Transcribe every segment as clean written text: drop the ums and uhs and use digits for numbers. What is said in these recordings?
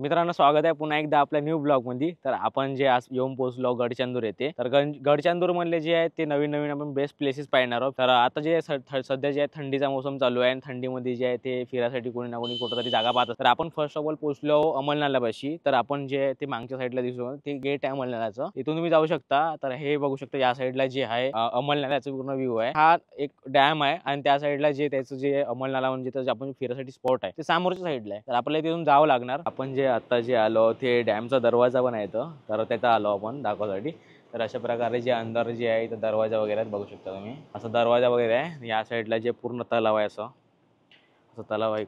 मित्रांनो, स्वागत आहे पुन्हा एकदा आपल्या न्यू ब्लॉग मध्ये। तर आपण जे आज येऊन पोहोचलो गडचंदूर येथे। तर गडचंदूर मधले जे आहे ते नवीन नवीन आपण बेस्ट प्लेसेस पाहणार आहोत। तर आता जे सध्या जे आहे थंडीचा मोसम चालू आहे आणि थंडीमध्ये जे आहे ते फिरायसाठी कोणी ना कोणी कुठेतरी जागा पाहतात। तर आपण फर्स्ट ऑफ ऑल पोहोचलो अमलनालापाशी। तर आपण जे ते मागच्या साईडला दिसतो ते गेट आहे अमलनालाचं, इथून तुम्ही जाऊ शकता। तर हे बघू शकता या साईडला जे आहे अमलनालाचं पूर्ण व्ह्यू आहे। हा एक डॅम आहे आणि त्या साईडला जे त्याचं जे अमलनाला म्हणजे त्याचं आपण फिरायसाठी स्पॉट आहे ते समोरच्या साईडला आहे। तर आपल्याला तिथून जावं लागणार। आपण जे आता जे आलो ते डॅमचा दरवाजा पण आहे इथं, तर त्याचा आलो आपण दाखवासाठी। तर अशा प्रकारे जे अंदर जे आहे इथं दरवाजा वगैरे बघू शकता तुम्ही, असा दरवाजा वगैरे आहे। या साईडला जे पूर्ण तलाव आहे असं तलाव आहे।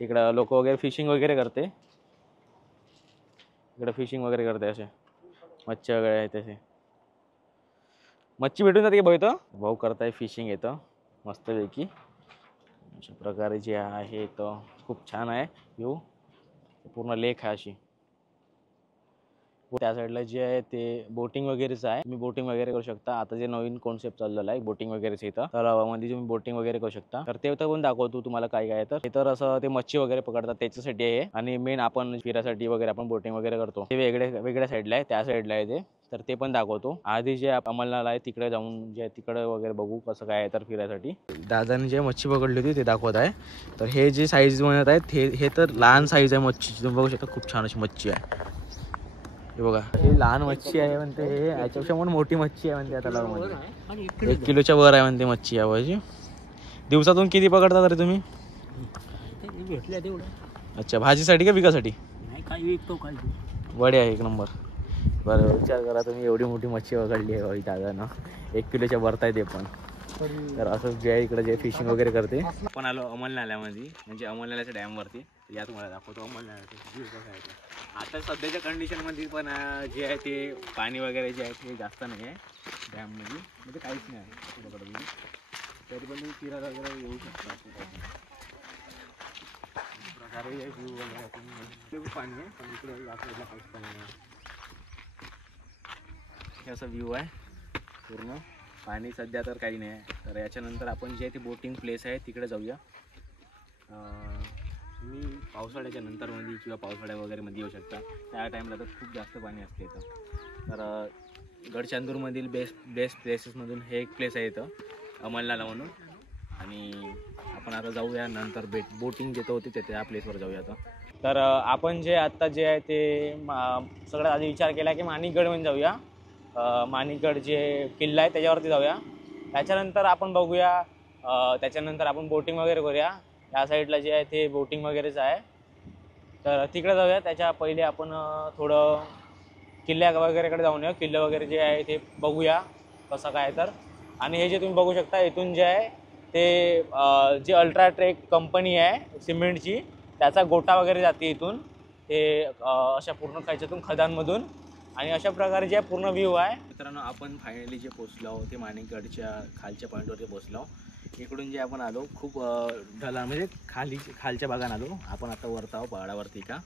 इकडं लोक वगैरे फिशिंग वगैरे करते, इकडे फिशिंग वगैरे करते, असे मच्छी वगैरे आहे तसे मच्छी भेटून जाते की भाऊ इथं। भाऊ करताय फिशिंग येतं मस्तपैकी। अशा प्रकारे जे आहे तो खूप छान आहे व्ह्यू, पूर्ण लेक आहे अशी। त्या साईडला जे आहे ते बोटिंग वगैरेच आहे, तुम्ही बोटिंग वगैरे करू शकता। आता जे नवीन कॉन्सेप्ट चाललेला आहे बोटिंग वगैरेच इथं तलावामध्ये तुम्ही बोटिंग वगैरे करू शकता। तर ते पण दाखवतो तुम्हाला काय काय आहे। तर असं ते मच्छी वगैरे पकडतात त्याच्यासाठी आहे, आणि मेन आपण फिरायसाठी वगैरे आपण बोटिंग वगैरे करतो ते वेगळ्या साईडला आहे, त्या साईडला आहे ते। तर ते पण दाखवतो। आधी जे अमलनाला आहे तिकडे जाऊन जे तिकडे वगैरे बघू कसं काय आहे। तर फिरायसाठी दादाने जे मच्छी पकडली होती ते दाखवत आहे। तर हे जे साईज म्हणत आहेत हे तर लहान साईज आहे मच्छीची, तुम्ही बघू शकता खूप छान अशी मच्छी आहे। हे बघा, ही लहान मच्छी आहे म्हणते, हे याच्यापेक्षा पण मोठी मच्छी आहे म्हणते तलावामध्ये। 1 किलोच्या वर आहे म्हणते मच्छी यावरची। दिवसातून किती पकडता तरी तुम्ही? अच्छा, भाजीसाठी का विकासाठी? बढिया, एक नंबर। बरं, विचार करा तुम्ही, एवढी मोठी मच्छी पकडली आहे भाई दादानं, 1 किलोच्या वरता आहे ते पण। तर असं जे आहे इकडे जे फिशिंग वगैरे करते। आपण आलो अमलनाल्यामध्ये, म्हणजे अमलनाल्याच्या डॅमवरती। या तुम्हाला दाखवतो अमलनाल्याचं व्ह्यू कसं आहे ते। आता सध्याच्या कंडिशनमध्ये पण जे आहे ते पाणी वगैरे जे आहे ते जास्त नाही आहे डॅममध्ये, म्हणजे काहीच नाही आहे बघा तुम्ही। तरी पण तुम्ही फिरायला वगैरे येऊ शकता प्रकारे व्ह्यू वगैरे तुम्ही पाणी आहे, पण इकडे साईडला काहीच पाणी नाही। हे असं व्ह्यू आहे पूर्ण, पाणी सध्या तर काही नाही आहे। तर याच्यानंतर आपण जे ते बोटिंग प्लेस आहे तिकडे जाऊया। तुम्ही पावसाळ्याच्या नंतरमध्ये किंवा पावसाळ्या वगैरेमध्ये येऊ शकता, त्या टाईमला तर खूप जास्त पाणी असते इथं। तर गडचंदूरमधील बेस्ट प्लेसेसमधून हे एक प्लेस आहे इथं अमलनाला म्हणून। आणि आपण आता जाऊया नंतर बोटिंग जिथं होती ते त्या प्लेसवर जाऊया आता। तर आपण जे आत्ता जे आहे ते सगळ्यात आधी विचार केला की माणिकगडमध्ये जाऊया। माणिकगड जे किल्ला आहे त्याच्यावरती जाऊया। त्याच्यानंतर आपण बघूया, त्याच्यानंतर आपण बोटिंग वगैरे करूया। या साईडला जे आहे ते बोटिंग वगैरेच आहे, तर तिकडे जाऊया। त्याच्या पहिले आपण थोडं किल्ल्या वगैरेकडे जाऊन येऊ, किल्ले वगैरे जे आहे ते बघूया कसं काय। तर आणि हे जे तुम्ही बघू शकता इथून जे आहे ते जे अल्ट्राट्रेक कंपनी आहे सिमेंटची, त्याचा गोटा वगैरे जाते इथून, ते अशा पूर्ण खायच्यातून खदानमधून। आणि अशा प्रकारे जे पूर्ण व्ह्यू आहे। मित्रांनो, आपण फायनली जे पोहोचलो ते माणिकगडच्या खालच्या पॉईंटवरती पोहोचलो। इकडून जे आपण आलो खूप ढला, म्हणजे खालच्या भागात आलो आपण, आता वरत आहो पहाडावरती का।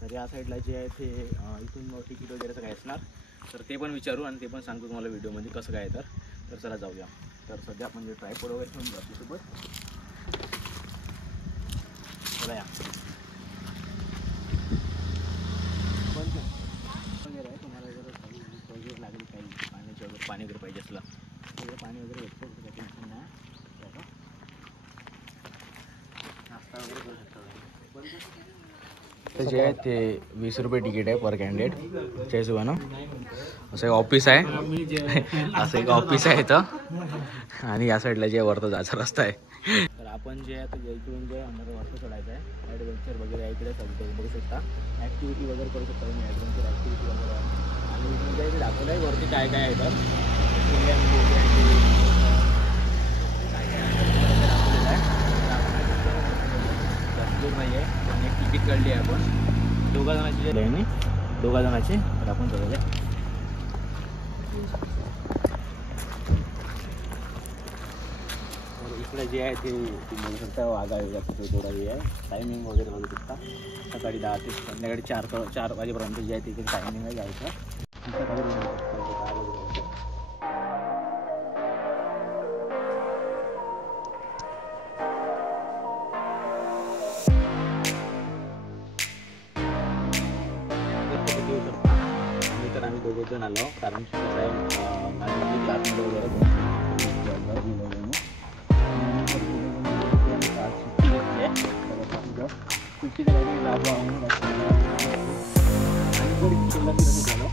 तर या साईडला जे आहे ते इथून तिकीट वगैरेचं काय असणार, तर ते पण विचारू आणि ते पण सांगतो तुम्हाला व्हिडिओमध्ये कसं काय। तर चला जाऊया। तर सध्या आपण जे ट्रायपॉड वगैरे ठेवून जातो सोबत, चला या। वगैरे आहे, तुम्हाला जर वगैरे लागली काही पाण्याची वगैरे पाणी वगैरे पाहिजे असलं तर पाणी वगैरे भेटतं, टेन्शन नाही। नाश्ता वगैरे करू शकता। तर जे आहे ते 20 रुपये तिकीट आहे पर कॅन्डिडेट च्या हिशोबानं। असं एक ऑफिस आहे असं एक ऑफिस आहे इथं, आणि या साईडला जे वरतं जायचा रस्ता आहे। तर आपण जे आहे तर इकडून जे अंदर वरतं चढायचं आहे, ॲडव्हेंचर वगैरे इकडे सगळं बघू शकता, ॲक्टिव्हिटी वगैरे करू शकता तुम्ही, ॲडव्हेंचर ॲक्टिव्हिटी वगैरे आहे। आणि इकडून जे दाखवलं आहे वरती काय काय आहे, तर दूर नाही आहे, पण एक तिकीट काढली आहे आपण दोघा जणांची, तर आपण जाऊया। तर इकडे जे आहे ते बघू शकता वाघा थोडा हे आहे, टायमिंग वगैरे बघू शकता। सकाळी 10 ते संध्याकाळी 4 वाजेपर्यंत जे आहे तिथे टायमिंग आहे जायचं। इथून आलो कारण कसं आहे माझी क्लासमध्ये वगैरे सुट्टी झालो.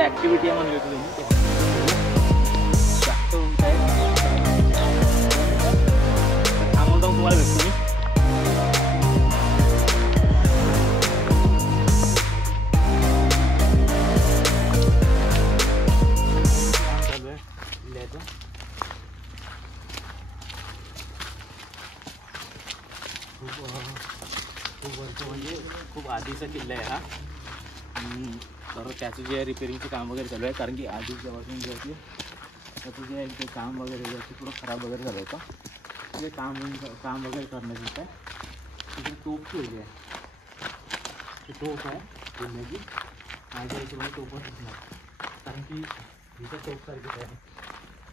ऍक्टिव्हिटी म्हणली होती जास्त उंच आहे. थांबून जाऊन तुम्हाला भेटतो मी. खूप वर्ष म्हणजे खूप आधीचा किल्ला आहे हा. तर त्याचं जे रिपेरिंगचं काम वगैरे चालू आहे कारण की आधी जेव्हापासून जे होते त्याचं जे आहे ते काम वगैरे जे आहे थोडं खराब वगैरे झालं होतं. ते काम वगैरे करण्याचं आहे. तिथे तोफ ठेवली आहे. ती तोफ आहे किल्ल्याची. माझ्या हिशोबाने तोफच असणार कारण की इथं तोफसारखीच आहे.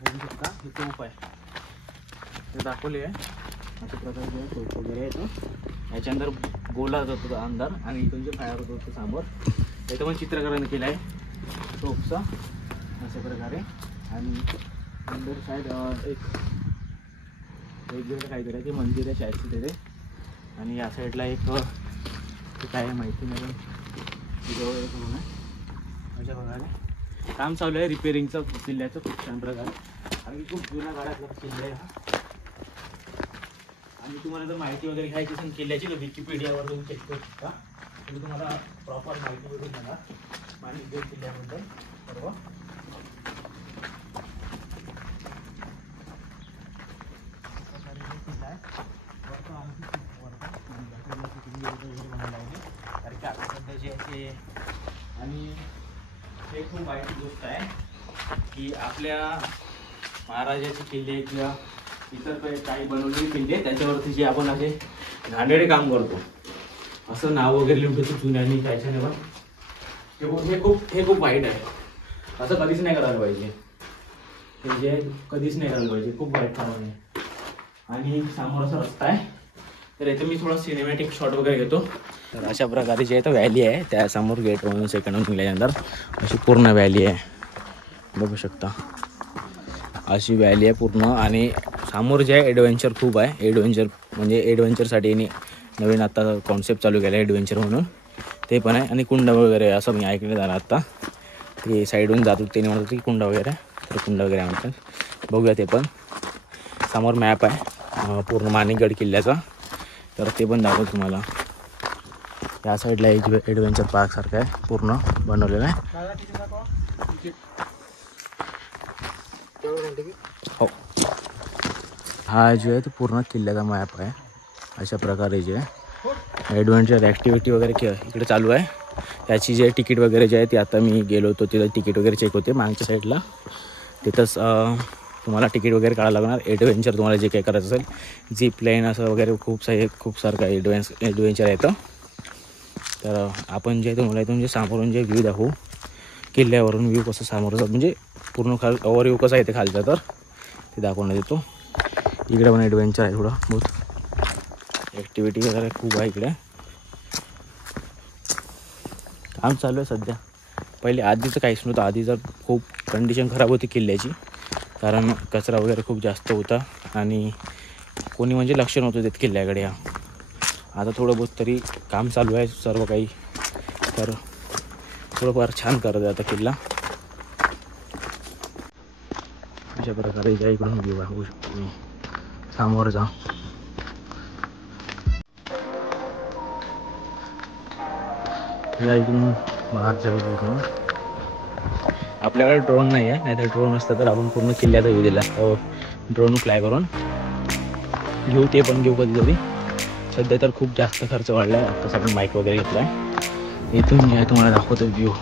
बघू शकता ही तोफ आहे ते दाखवली आहे. अशा प्रकारचे तोफ वगैरे येतो. याच्यानंतर गोला जातो अंधार आणि इथून जे फायर होत होतं समोर इथं पण चित्रकरण केलं आहे तोफचा अशा प्रकारे. आणि अंदर साईड एक वेगवेगळं काहीतरी आहे ते मंदिर आहे शाळेचं तिथे. आणि या साईडला एक ते काय माहिती नाही पण जवळ एक म्हणून आहे. अशा प्रकारे काम चालू आहे रिपेरिंगचं किल्ल्याचं खूप छान प्रकारे कारण की खूप जुन्या काळातला किल्ला आहे हा. आणि तुम्हाला जर माहिती वगैरे घ्यायची असेल किल्ल्याची तर विकिपीडियावर तुम्ही चेक करू शकता. म्हणजे तुम्हाला प्रॉपर माहिती भेटून जाणार माणिकगड किल्ल्याबद्दल सर्व. कारण की आता सध्याचे असे आणि हे खूप वाईट गोष्ट आहे की आपल्या महाराजाचे किल्ले किंवा इतर काही बनवलेले किल्ले त्याच्यावरती जे आपण असे घाणेरडे काम करतो असं नाव वगैरे लिहून ठेवतो जुन्यांनी त्याच्याने पण हे खूप वाईट आहे. असं कधीच नाही करायला पाहिजे. हे जे कधीच नाही करायला पाहिजे. खूप वाईट काम आहे. आणि समोर असा रस्ता आहे तर इथे मी थोडा सिनेमॅटिक शॉट वगैरे घेतो. तर अशा प्रकारे जे आहे तर व्हॅली आहे त्यासमोर गेट म्हणून सेकंड निघाल्यानंतर अशी पूर्ण व्हॅली आहे बघू शकता. अशी व्हॅली आहे पूर्ण. आणि समोर जे आहे ॲडव्हेंचर खूप आहे. ॲडव्हेंचरसाठी नवीन आता कॉन्सेप्ट चालू केला आहे ॲडव्हेंचर म्हणून ते पण आहे. आणि कुंड वगैरे असं मी ऐकलं झालं आत्ता ते साईडहून जात होते ते म्हणत होते की कुंड वगैरे तर कुंड वगैरे म्हणतात बघूया. ते पण समोर मॅप आहे पूर्ण माणिकगड किल्ल्याचा तर ते पण दाखवतो तुम्हाला. या साईडला एक ॲडव्हेंचर पार्कसारखं आहे पूर्ण बनवलेलं आहे. हो हा जो आहे तो पूर्ण किल्ल्याचा मॅप आहे. अशा प्रकारे जे ॲडव्हेंचर ॲक्टिव्हिटी वगैरे इकडे चालू आहे. त्याची जे तिकीट वगैरे जे आहे ते आता मी गेलो होतो तिथं तिकीट वगैरे चेक होते मागच्या साईडला. तिथंच तुम्हाला तिकीट वगैरे काढावं लागणार. ॲडव्हेंचर तुम्हाला जे काही करायचं असेल झिप लाईन असं वगैरे खूप सारखं ॲडव्हेंचर येतं. तर आपण जे तुम्हाला इथून जे समोरून जे व्ह्यू दाखवू किल्ल्यावरून व्ह्यू कसं समोरचं म्हणजे पूर्ण ओव्हरव्ह्यू कसं आहे ते खालचा तर ते दाखवण्यात येतो. इकडे पण ॲडव्हेंचर आहे थोडं बहुत ॲक्टिव्हिटी वगैरे खूप आहे इकडे. काम चालू आहे सध्या. पहिले आधीचं काहीच नव्हतं. आधी जर खूप कंडिशन खराब होती किल्ल्याची कारण कचरा वगैरे खूप जास्त होता आणि कोणी म्हणजे लक्ष नव्हतं देत किल्ल्याकडे. आता थोडं बहुत तरी काम चालू आहे सर्व काही तर थोडंफार छान करत आहे आता किल्ला. अशा प्रकारे ज्या इकडून व्ह्यू बघू शकतो मी समोरचा. या इकडून बाहेरच्या इकडून आपल्याकडे ड्रोन नाही आहे नाहीतर ड्रोन असतं तर आपण पूर्ण किल्ल्याचा व्ह्यू दिला ड्रोन फ्लाय करून घेऊ. ते पण घेऊ कधीतरी. सध्या तर खूप जास्त खर्च वाढला आहे. आत्ताच आपण माईक वगैरे घेतला आहे. इथून जे आहे तुम्हाला दाखवतो व्ह्यू.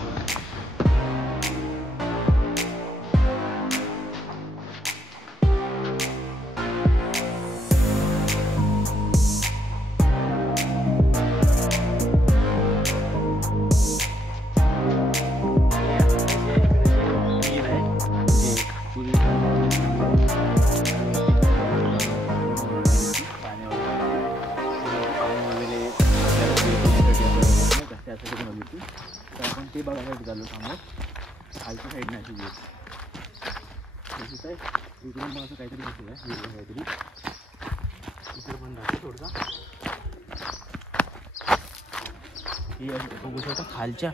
त्यासाठी बनवली होती. तर आपण ते बघायसाठी चाललो समोर खालच्या साईडने अशी विहीर दिसत आहे. इकडून पण असं काहीतरी दिसत आहे विहीर काहीतरी इकडे पण राहते थोडंसं. ही अशी बघू शकता खालच्या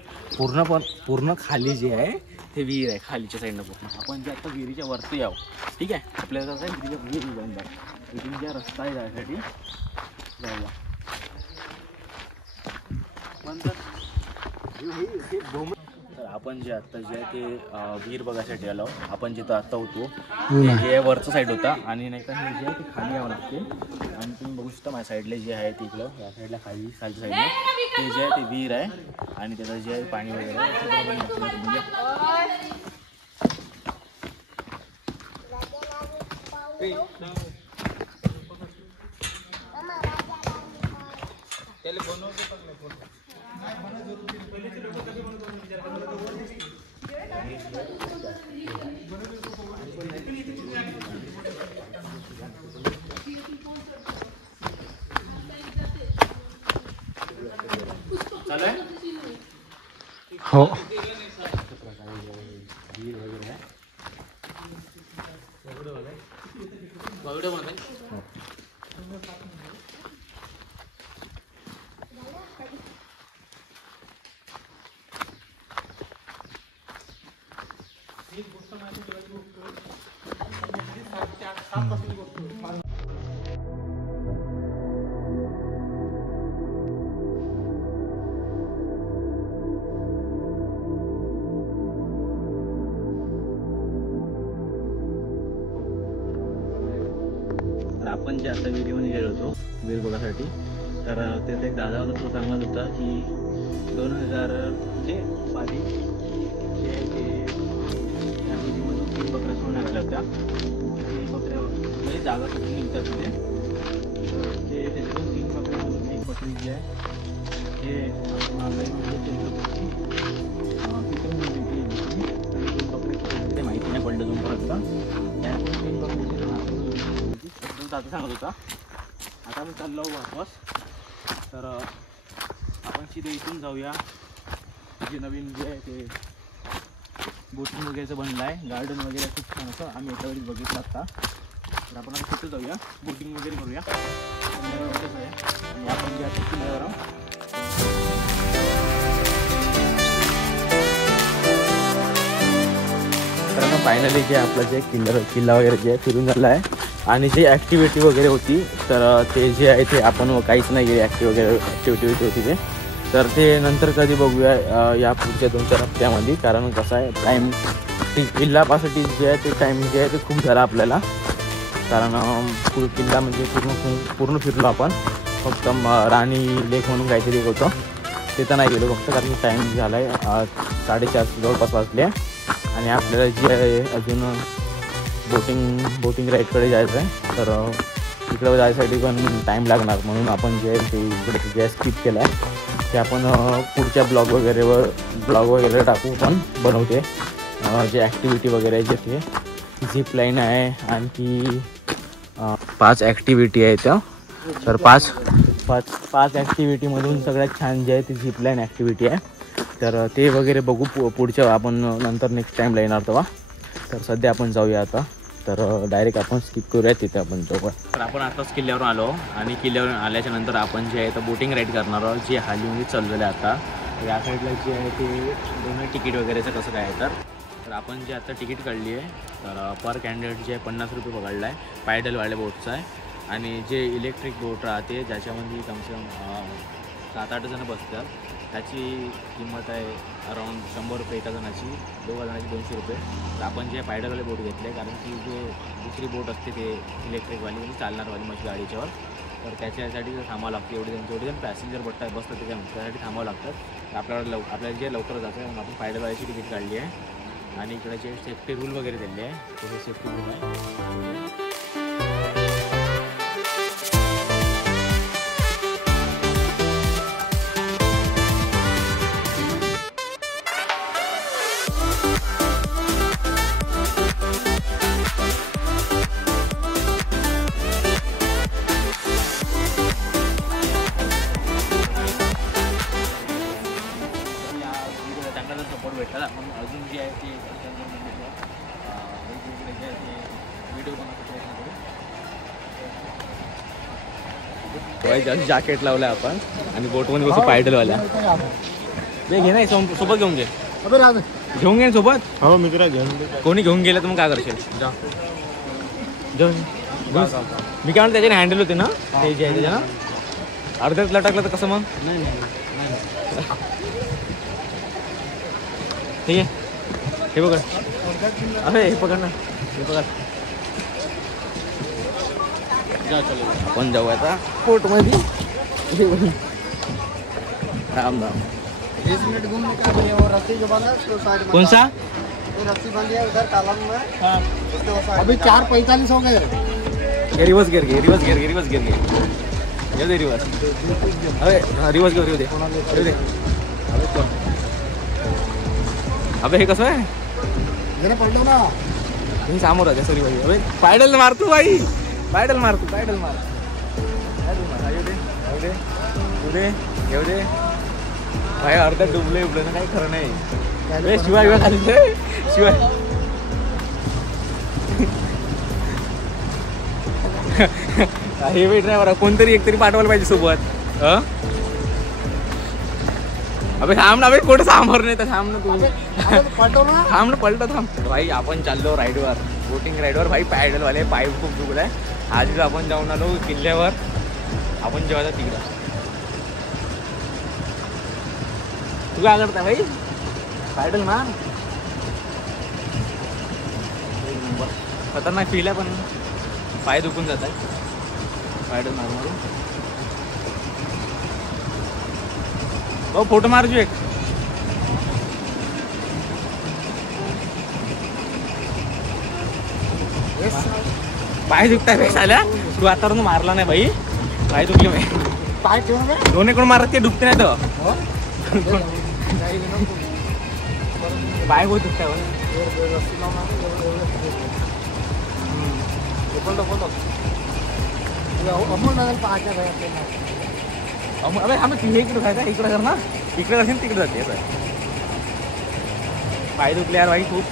पूर्ण खाली जे आहे ते विहीर आहे खालीच्या साईडनं पूर्ण. आपण जे आता विहिरीच्या वरती यावं ठीक आहे. आपल्याला कसं आहे विहिरीच्या विहीर जाऊन जाऊ इथून ज्या रस्ता आहे जायसाठी जाऊया. तर आपण जे आत्ता जे आहे ते विहीर बघायसाठी आलो. आपण जिथं आत्ता होतो हे वरचं साईड होता आणि नाही का हे जे आहे ते खाली यावं लागते. आणि तुम्ही बघू शकता माझ्या साईडला जे आहे ते इकडं या साईडला खालच्या साईडला ते जे आहे ते विहीर आहे आणि त्याचं जे आहे पाणी वगैरे हो आपण जे आता विहिरीमध्ये गेलो होतो विहीर बघायसाठी. तर त्याचा एक दादा होता तो सांगत होता की 2000 म्हणजे पाणी जे आहे ते त्या विहिरीमधून 3 बकऱ्या सोडून आणल्या होत्या. 3 बकऱ्या म्हणजे जागा कुठून निघतात तिथे ते त्याच्यातून 3 बकऱ्यामधून एक बकरी जी आहे हे चंद्रपूरची तिथून विक्री आणि 2 बकरी ते माहिती नाही पडलं जोपर्यंत त्यातून 3 बकऱ्याची दादा सांगत होता. आता मी चाललो वापस. तर आपण सीधे इथून जाऊया. जे नवीन जे आहे ते बोटिंग वगैरेचं बनलं आहे गार्डन वगैरे खूप छान असं आम्ही एका वेळी बघितलं आता. तर आपण आता तिथं जाऊया बोटिंग वगैरे करूया आणि आपण जे आता किल्ल्यावर तर फायनली जे आपलं जे किल्ला वगैरे जे आहे फिरून झालं आहे. आणि जी ॲक्टिव्हिटी वगैरे होती तर ते जे आहे ते आपण काहीच नाही गेली ॲक्टिव्हिटी होती ते. तर ते नंतर कधी बघूया या पुढच्या 2-4 हप्त्यामध्ये. कारण कसं आहे टाईम किल्ल्यापासाठी जे आहे ते टाईम जे आहे ते खूप झाला आपल्याला. कारण किल्ला म्हणजे पूर्ण फिरलो आपण. फक्त राणी लेक म्हणून काहीतरी होतं तिथं नाही गेलो फक्त. कारण टाईम झाला आहे 4:30 जवळपास वाजले आणि आपल्याला जे आहे अजून बोटिंग राईडकडे जायचं आहे. तर तिकडं जायसाठी पण टाईम लागणार म्हणून आपण जे आहे ते इकडे जे स्किप केलं आहे ते आपण पुढच्या ब्लॉग वगैरे टाकू पण बनवते. जे ॲक्टिव्हिटी वगैरे आहे जे ते झिप लाईन आहे आणखी 5 ॲक्टिव्हिटी आहे त्या. तर 5 ॲक्टिव्हिटीमधून सगळ्यात छान जे आहे ती झिप लाईन ॲक्टिव्हिटी आहे. तर ते वगैरे बघू पुढच्या आपण नंतर नेक्स्ट टाईमला येणार तेव्हा. तर सध्या आपण जाऊया आता. तर डायरेक्ट आपण स्किप करूया तिथे आपण तेव्हा. तर आपण आताच किल्ल्यावरून आलो आणि किल्ल्यावरून आल्याच्या नंतर आपण जे आहे तर बोटिंग राईड करणार आहोत जे हालीमध्ये चाललेलं आहे आता. या साईडला जे आहे ते दोन्ही तिकीट वगैरेचं कसं काय आहे. तर आपण जे आता तिकीट काढली आहे तर पर कॅन्डिडेट जे आहे 50 रुपये पकडला आहे. पायडलवाल्या बोटचं आहे आणि जे इलेक्ट्रिक बोट राहते ज्याच्यामध्ये कमसे कम 7-8 जणं बसतात त्याची किंमत आहे अराऊंड 100 रुपये एका जणाची. 2 जणाची 200 रुपये. तर आपण जे पायडलवाले बोट घेतले कारण की जे दुसरी बोट असते ते इलेक्ट्रिकवाली म्हणजे चालणारवाली मशी गाडीच्यावर. तर त्याच्यासाठी थांबावं लागतं. एवढे जण पॅसेंजर बसतात त्यासाठी थांबावं लागतं. तर आपल्याला जे लवकर जायचं आहे म्हणून आपण पायडलवाल्याची तिकीट काढली आहे आणि इकडे जे सेफ्टी रूल वगैरे दिले आहे ते सेफ्टी रूल आहे. भेटतात. आपण अजून जे आहे ते वेगवेगळे जे आहे ते व्हिडिओ बनवण्याचा प्रयत्न करू. जॅकेट लावलाय आपण आणि बोटमध्ये बसू पायडलवाल्या. घे नाही सोबत घेऊन घे. घेऊन घे सोबत. हो मित्र घेऊन कोणी घेऊन गेलं तर मग काय करशील. मी काय म्हणतो त्याच्याने हँडल होते ना ते जे आहे त्याच्या ना अर्ध्यात लटकलं तर कसं मग. ठीक आहे हे बघ. अरे हे पकड ना हे पकड. आपण जाऊ आता फोर्टमध्ये. राम राम. 20 मिनट घूमने का है और रस्सी जो बंधा है साइड में कौन सा तो रस्सी बंधी है उधर तालाब में. हाँ अभी 4:45 हो गए. रिवर्स गिर गए रिवर्स गिर गए रिवर्स गिर गए. ये दे रिवर्स. अरे रिवर्स गिर दे. अबे हे कसं आहे जरा पलटो ना. तुम्ही समोर आहे सॉरी भाई. अबे पायडल मार तू भाई. पायडल मार तू पायडल मार. येऊ दे भाई. अर्धा डुबले उबले ना काही खरं नाही. शिवाय विवाय खाली शिवाय. हे वेट नाही बरं. कोणतरी एकतरी पाठवायला पाहिजे सोबत. अबे थांब ना अबे कुठं सांभार नाही तर थांब ना तू. पलटो ना. थांब ना पलटो थांब. भाई आपण चाललो राईडवर बोटिंग राईडवर. भाई पॅडलवाले पाय खूप दुखलाय. आज आपण जाऊन आलो किल्ल्यावर. आपण जेव्हा तिकडं तू काय करता भाई. पॅडल मार. खतरनाक फील आहे पण पाय दुखून जात आहे पॅडल मार मारून. हो फोटो मारजो एक. पाय दुखताय भाई साल्या. तू आता मारला नाही भाई. पाय दुखले भाई. पाय ठेव ना. दोन्ही कोण मारत ते दुखते नाही तर पाय बहुत दुखता है. अमोल नगर पाहायच्या भाई अबे आम्ही हे इकडे खायचा इकडे कर ना. इकडे करशील तिकडे जाते असं. पाय दुखले यार भाई खूप.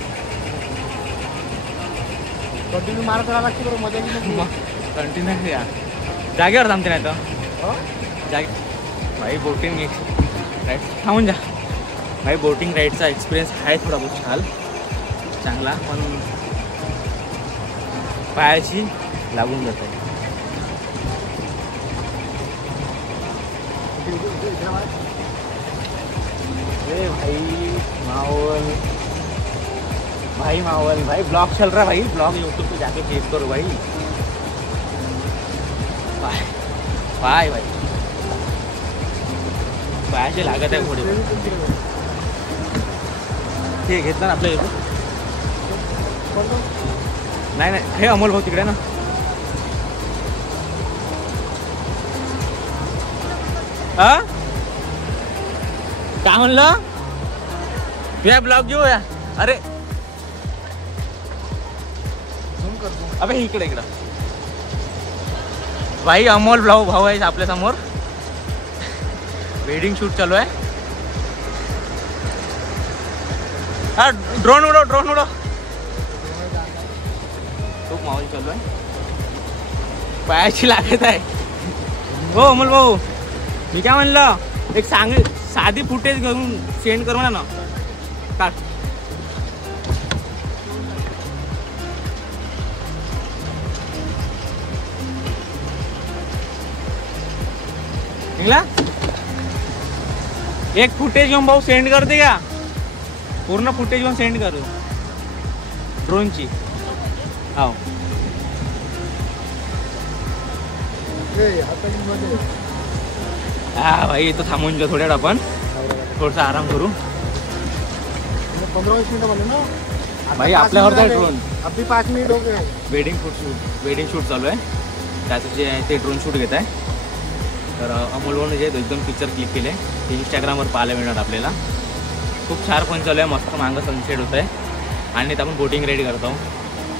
कंटिन्यू मारत राहावं लागते बरं. मजा नाही कंटिन्यू या जागेवर थांबते नाही तर जागे. भाई बोटिंग राईड थांबून जा. भाई बोटिंग राईडचा एक्सपिरियन्स आहे थोडा बहुत चांगला पण पायाची लागून जात आहे. भाई माहौल भाई ब्लॉग चल रहा है भाई. ब्लॉग यूट्यूब पे जाके क्लिक करो भाई. बाय बाय भाई. पायाचे लागत आहे थोडी. ते घेतलं ना आपल्या इथं. नाही नाही हे अमोल भाऊ तिकडे ना. हा काय म्हणलं तुझ्या ब्लॉग घेऊ या. अरे अबे इकडे इकडं भाई अमोल भाऊ आहे आपल्या समोर. वेडिंग शूट चालू आहे. हा ड्रोन उडव खूप माहोल चालू आहे. पायाची लागत आहे. हो अमोल भाऊ मी काय म्हणलं एक साधी फुटेज घेऊन सेंड करू ना टाक. निघला एक फुटेज घेऊन भाऊ सेंड करते का. पूर्ण फुटेज घेऊन सेंड करू ड्रोनची. हो हा भाई इथं थांबून जाऊ थोड्या. आपण थोडासा आराम करू. 15-20 मिनट बोले ना भाई आपल्यावर ड्रोन. अभी 5 मिनिट हो गए. वेडिंग शूट चालू आहे. त्याचं जे आहे ते ड्रोन शूट घेत आहे. तर अमोल भाऊने जे 2 पिक्चर क्लिक केले ते इंस्टाग्रामवर पाहायला मिळणार आपल्याला. खूप छान पण चालू आहे. मस्त मागं सनसेट होत आहे आणि आपण बोटिंग रेडी करतो.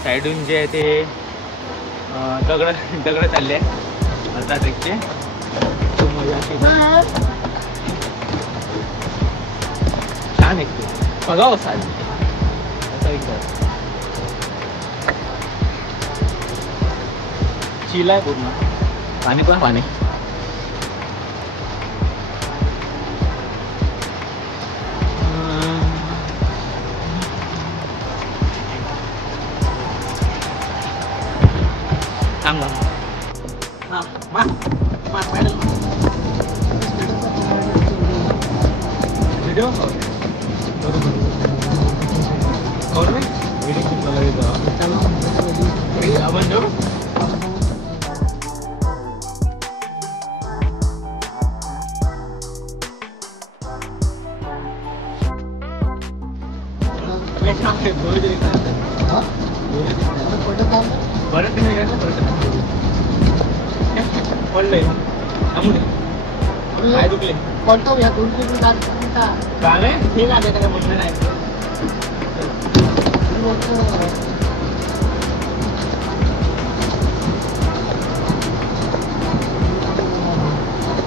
साईडून जे आहे ते दगड चालले आहे अर्धा ट्रेकचे. छान आहे बघा साहेब चिला आहे पूर्ण पाणी पण पाणी चांगला व्हिडिओ पडतो या दोन गाणे हे गाणे काय म्हटलं नाही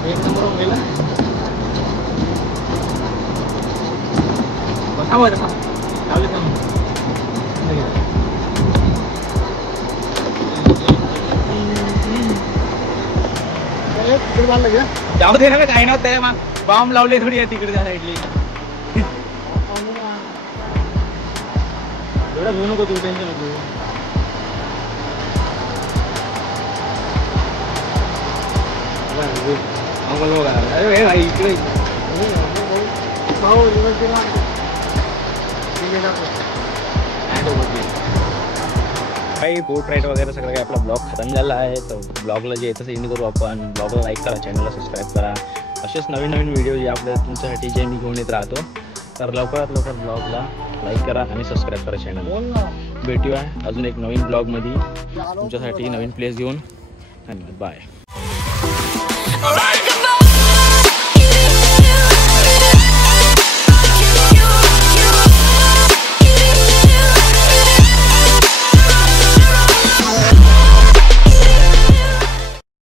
एक नंबर होऊन गेला जाऊ दे ना काही नव्हतं मग बॉम्ब लावले थोडी आहे तिकडे त्या साईडली एवढा घेऊ नको तू टेन्शन नको अरे भाई इकडे काही बोट राईड वगैरे सगळं काही आपला ब्लॉग खतम झाला आहे तर ब्लॉगला जे येतं एंड करू आपण ब्लॉगला लाईक करा चॅनलला सबस्क्राईब करा असेच नवीन नवीन व्हिडिओ जे आपल्या तुमच्यासाठी जे मी घेऊन येत राहतो तर लवकरात लवकर ब्लॉगला लाईक करा आणि सबस्क्राईब करा चॅनल भेटूया अजून एक नवीन ब्लॉगमध्ये तुमच्यासाठी नवीन प्लेस घेऊन धन्यवाद बाय